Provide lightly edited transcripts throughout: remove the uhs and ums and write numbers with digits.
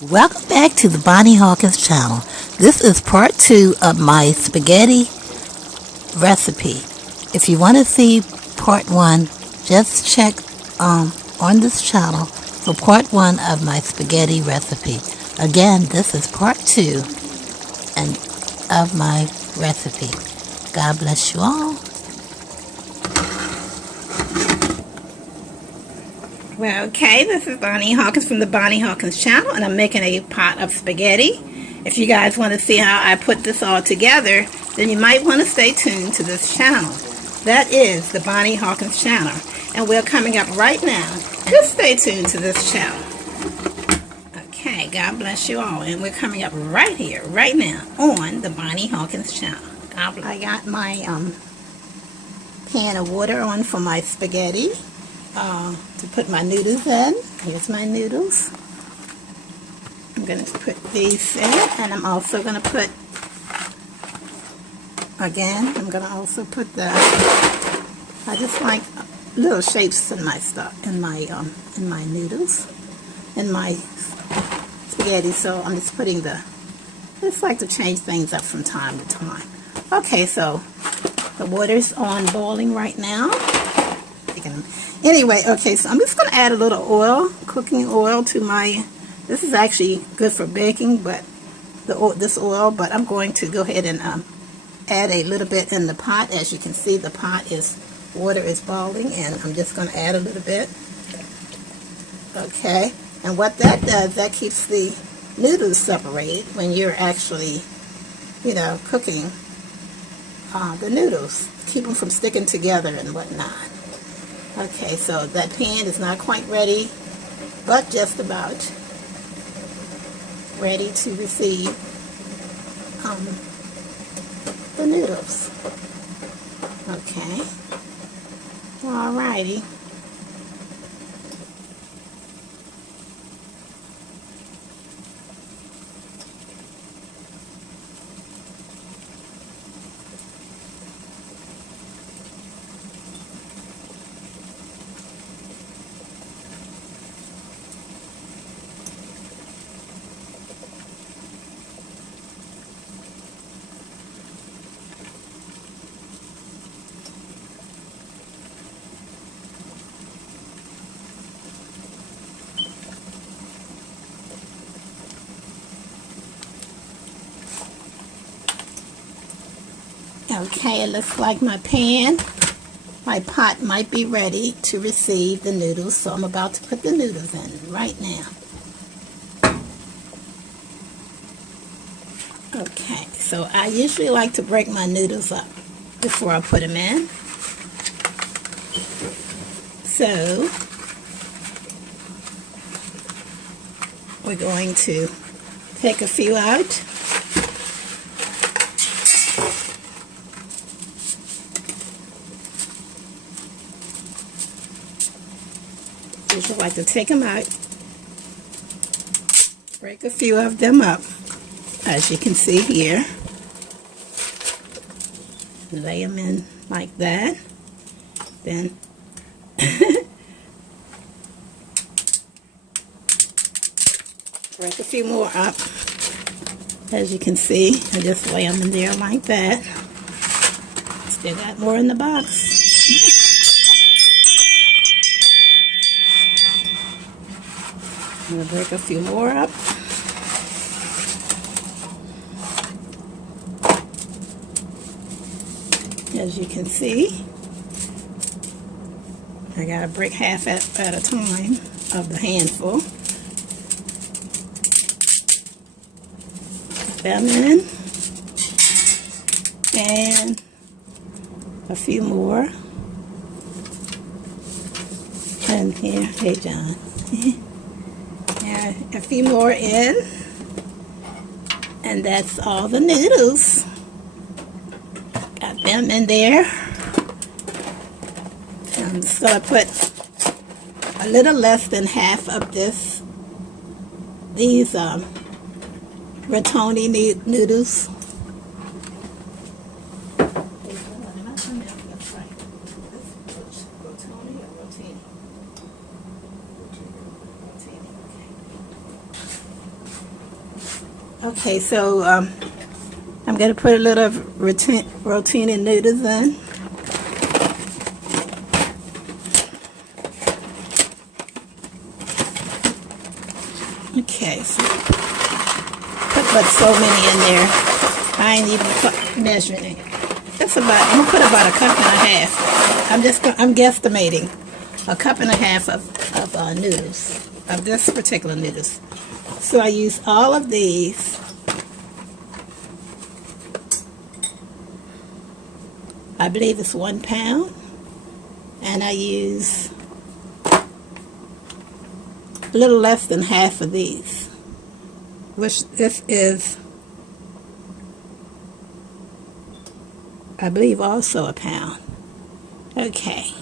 Welcome back to the Bonnie Hawkins channel. This is part 2 of my spaghetti recipe. If you want to see part 1, just check on this channel for part 1 of my spaghetti recipe. Again, this is part 2 of my recipe. God bless you all. Well, okay, this is Bonnie Hawkins from the Bonnie Hawkins channel, and I'm making a pot of spaghetti. If you guys want to see how I put this all together, then you might want to stay tuned to this channel. That is the Bonnie Hawkins channel, and we're coming up right now. Just stay tuned to this channel. Okay, God bless you all, and we're coming up right here, right now, on the Bonnie Hawkins channel. I got my pan of water on for my spaghetti. To put my noodles in. Here's my noodles. I'm going to put these in, and I'm also going to put, again, I'm going to also put the, I just like little shapes in my stuff, in my noodles, in my spaghetti, so I'm just putting I just like to change things up from time to time. Okay, so the water's on boiling right now. Anyway, okay, so I'm just going to add a little oil, cooking oil to my, this is actually good for baking, but this oil, but I'm going to go ahead and add a little bit in the pot. As you can see, the pot water is boiling, and I'm just going to add a little bit. Okay, and what that does, that keeps the noodles separated when you're actually, cooking the noodles. Keep them from sticking together and whatnot. Okay, so that pan is not quite ready, but just about ready to receive the noodles. Okay, alrighty. Okay, it looks like my pot might be ready to receive the noodles, so I'm about to put the noodles in right now. Okay, so I usually like to break my noodles up before I put them in. So, we're going to take a few out. I like to take them out, break a few of them up, as you can see here. Lay them in like that. Then break a few more up, as you can see. I just lay them in there like that. Still got more in the box. I'm going to break a few more up. As you can see, I got to break half at a time of the handful. Put them in. And a few more. And here, hey John. A few more in, and that's all the noodles. Got them in there. I'm just going to put a little less than half of these rotoni noodles. Okay, so I'm going to put a little rotini noodles in. Okay, so put but so many in there. I ain't even measuring it. That's about, I'm gonna put about a cup and a half. I'm guesstimating a cup and a half of noodles, of this particular noodles. So I use all of these. I believe it's 1 pound, and I use a little less than half of these, which this is, I believe, also a pound. Okay.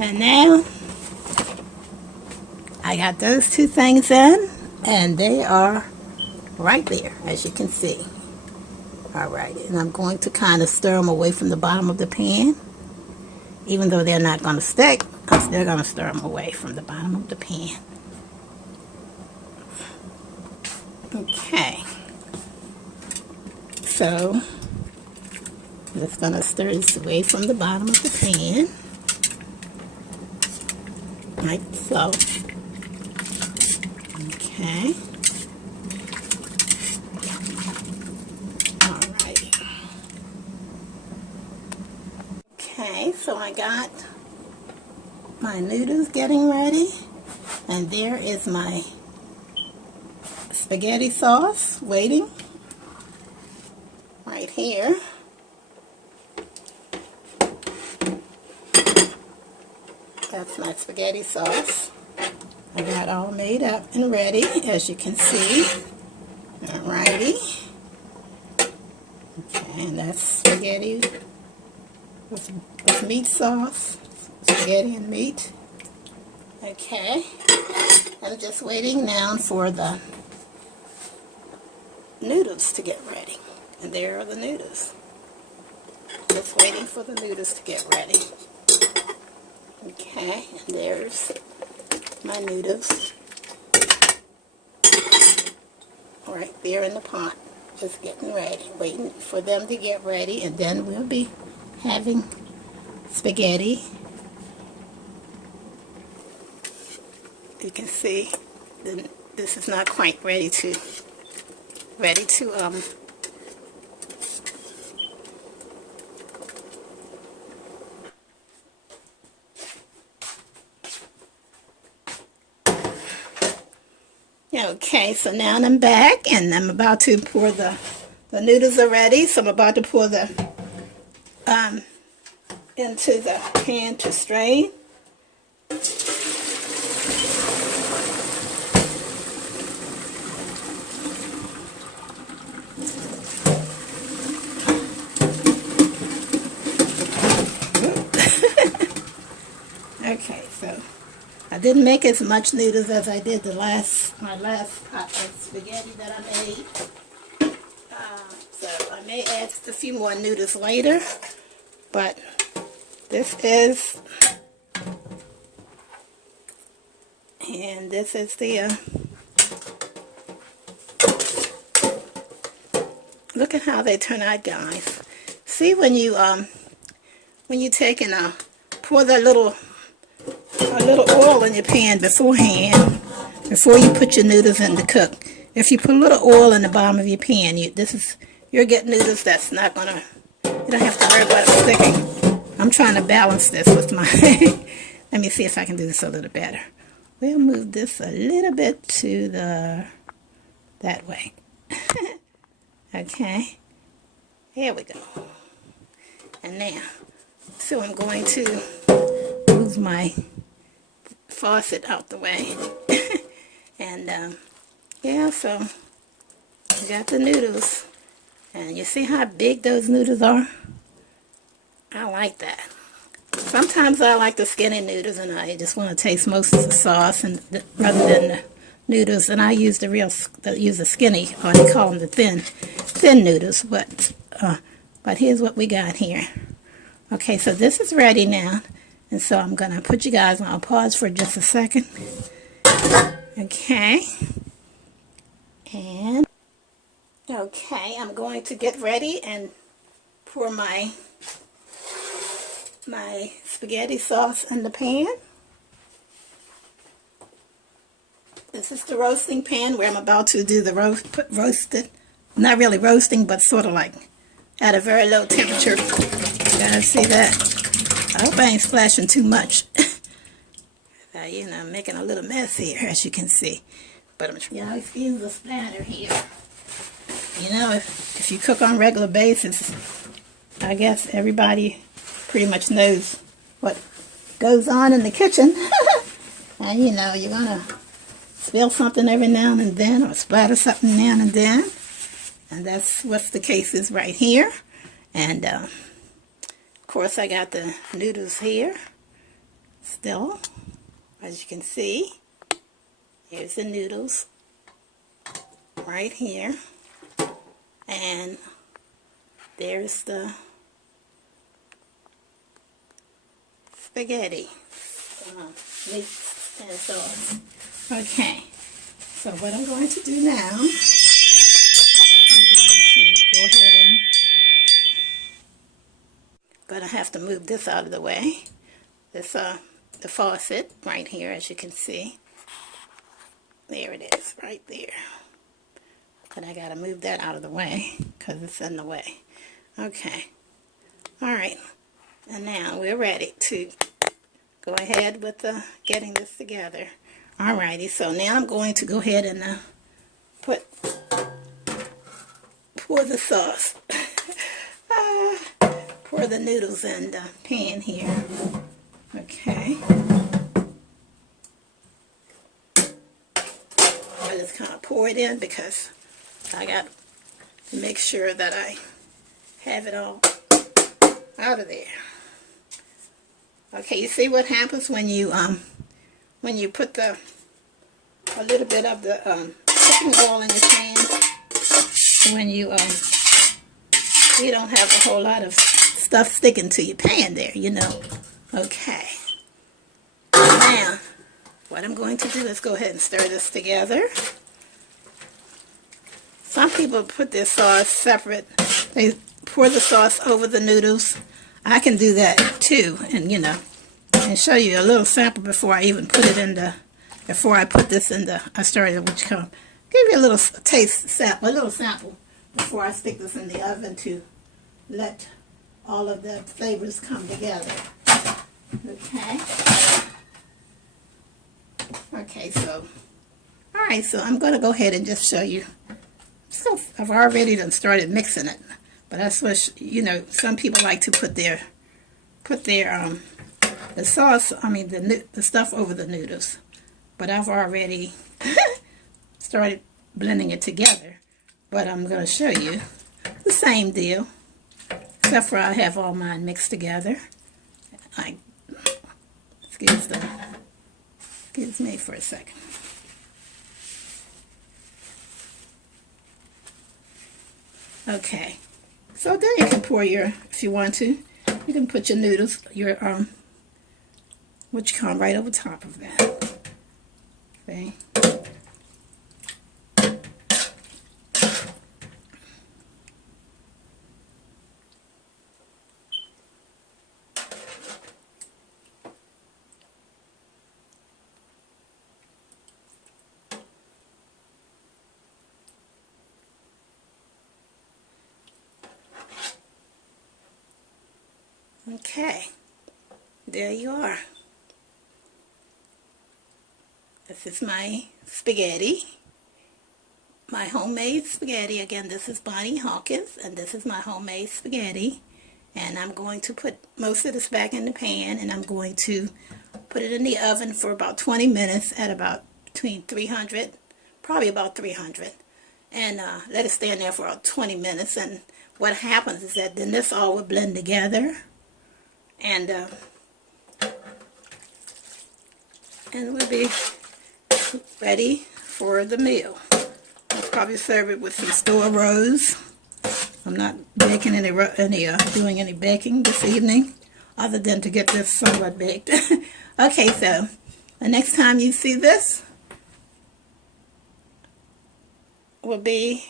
And now I got those two things in, and they are right there, as you can see. All right, and I'm going to kind of stir them away from the bottom of the pan. Even though they're not going to stick, I'm still going to stir them away from the bottom of the pan. Okay. So, I'm just going to stir this away from the bottom of the pan. Like so. Okay. Alright. Okay, so I got my noodles getting ready. And there is my spaghetti sauce waiting right here. That's my spaghetti sauce. I got all made up and ready, as you can see. Alrighty. Okay, and that's spaghetti with meat sauce. Spaghetti and meat. Okay. I'm just waiting now for the noodles to get ready. And there are the noodles. Just waiting for the noodles to get ready. Okay, and there's my noodles. Right there in the pot. Just getting ready. Waiting for them to get ready, and then we'll be having spaghetti. You can see this is not quite ready to okay, so now I'm back, and I'm about to pour the noodles are ready, so I'm about to pour the into the pan to strain. Okay, so I didn't make as much noodles as I did my last pot of spaghetti that I made. So I may add a few more noodles later, but this is, and this is the, look at how they turn out, guys. See, when you take and pour that little oil in your pan beforehand, before you put your noodles in to cook. If you put a little oil in the bottom of your pan, you're getting noodles that's not gonna, you don't have to worry about it sticking. I'm trying to balance this with my, let me see if I can do this a little better. We'll move this a little bit to that way. Okay, here we go. And now, so I'm going to move my faucet out the way. And yeah, so I got the noodles, and you see how big those noodles are? I like that. Sometimes I like the skinny noodles, and I just want to taste most of the sauce, and rather than the noodles. And I use the skinny, or they call them the thin noodles. But here's what we got here. Okay, so this is ready now. And so I'm going to put you guys on pause for just a second. Okay. pan. Okay, I'm going to get ready and pour my spaghetti sauce in the pan. This is the roasting pan where I'm about to do the roasted, not really roasting, but sort of like at a very low temperature. You guys see that? I hope I ain't splashing too much. You know, I'm making a little mess here, as you can see. But I'm trying to excuse the splatter here. You know, if you cook on a regular basis, I guess everybody pretty much knows what goes on in the kitchen. And you know, you're going to spill something every now and then, or splatter something now and then. And that's what the case is right here. And, of course, I got the noodles here still. As you can see, here's the noodles right here. And there's the spaghetti mix and sauce. Okay, so what I'm going to do now, I'm going to have to move this out of the way. This the faucet right here, as you can see. There it is, right there. But I got to move that out of the way because it's in the way. Okay. All right. And now we're ready to go ahead with getting this together. Alrighty, so now I'm going to go ahead and pour the sauce. Pour the noodles in the pan here. Okay. I just kind of pour it in because I got to make sure that I have it all out of there. Okay, you see what happens when you put a little bit of the cooking oil in your pan? When you don't have a whole lot of stuff sticking to your pan there, you know. Okay. Now, what I'm going to do is go ahead and stir this together. Some people put their sauce separate. They pour the sauce over the noodles. I can do that too, and you know, and show you a little sample before I even put it in the, before I put this in the, give you a little taste sample, a little sample before I stick this in the oven to let all of the flavors come together. Okay. Okay, so, alright, so I'm going to go ahead and just show you. So I've already done started mixing it, but that's what, you know, some people like to put their the sauce, the stuff over the noodles. But I've already started blending it together. But I'm going to show you the same deal, except for I have all mine mixed together. Excuse me for a second. Okay, so then you can pour your, if you want to, you can put your noodles, your what you call right over top of that. Okay. Okay, there you are. This is my spaghetti, my homemade spaghetti. Again, this is Bonnie Hawkins, and this is my homemade spaghetti. And I'm going to put most of this back in the pan, and I'm going to put it in the oven for about 20 minutes at about between 300, probably about 300. And let it stand there for about 20 minutes. And what happens is that then this all will blend together. And we'll be ready for the meal. I'll probably serve it with some store rows. I'm not baking doing any baking this evening, other than to get this somewhat baked. Okay, so the next time you see this, will be,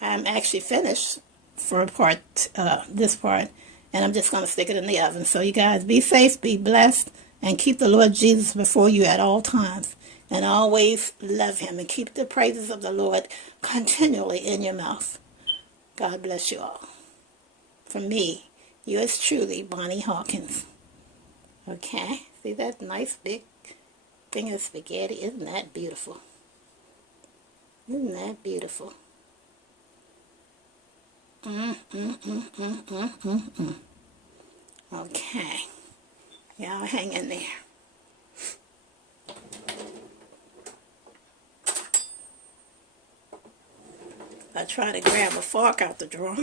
I'm actually finished for this part, and I'm just going to stick it in the oven. So you guys be safe, be blessed, and keep the Lord Jesus before you at all times. And always love him and keep the praises of the Lord continually in your mouth. God bless you all. From me, yours truly, Bonnie Hawkins. Okay, see that nice big thing of spaghetti? Isn't that beautiful? Isn't that beautiful? Okay, y'all hang in there. I try to grab a fork out the drawer.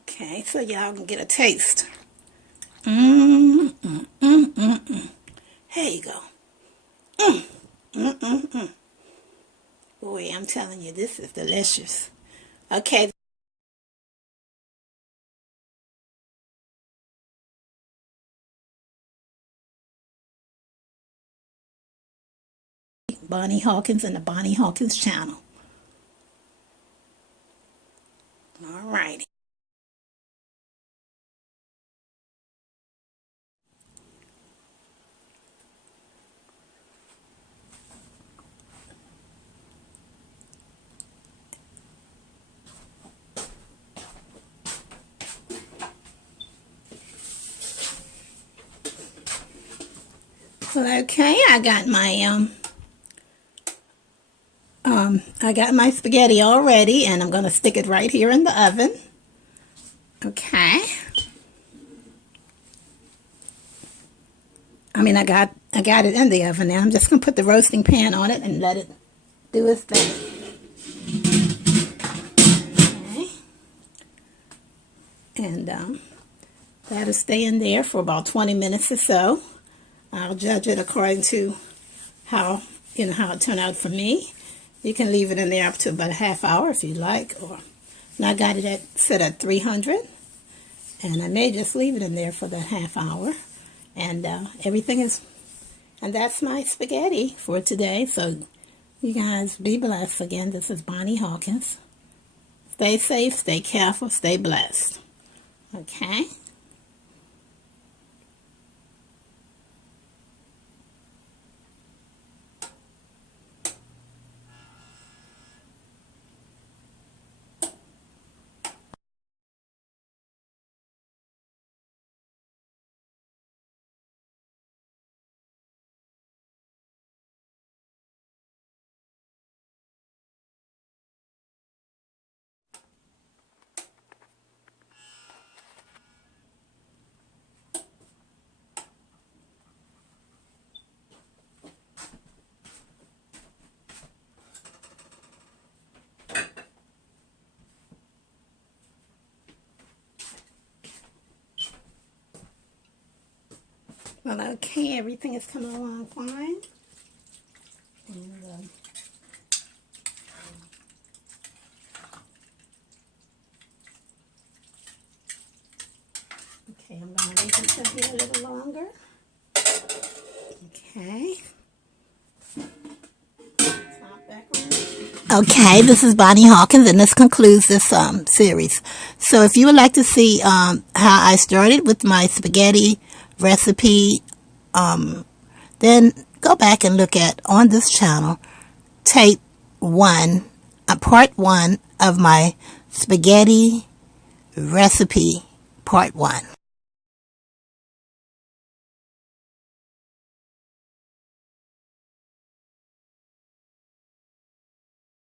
Okay, so y'all can get a taste. Here you go. Boy, I'm telling you, this is delicious. Okay. Bonnie Hawkins and the Bonnie Hawkins channel. All righty. Well, okay, I got my spaghetti all ready, and I'm going to stick it right here in the oven. Okay. I mean, I got it in the oven now. I'm just going to put the roasting pan on it and let it do its thing. Okay. And that'll stay in there for about 20 minutes or so. I'll judge it according to how it turned out for me. You can leave it in there up to about a half hour if you like. And I got it set at 300. And I may just leave it in there for that half hour. And and that's my spaghetti for today. So you guys be blessed. Again, this is Bonnie Hawkins. Stay safe, stay careful, stay blessed. Okay? Well, okay, everything is coming along fine. And, okay, I'm going to leave it sit here a little longer. Okay. Top back on. Okay, this is Bonnie Hawkins, and this concludes this series. So if you would like to see how I started with my spaghetti recipe, then go back and look at on this channel tape 1, part 1 of my spaghetti recipe part 1.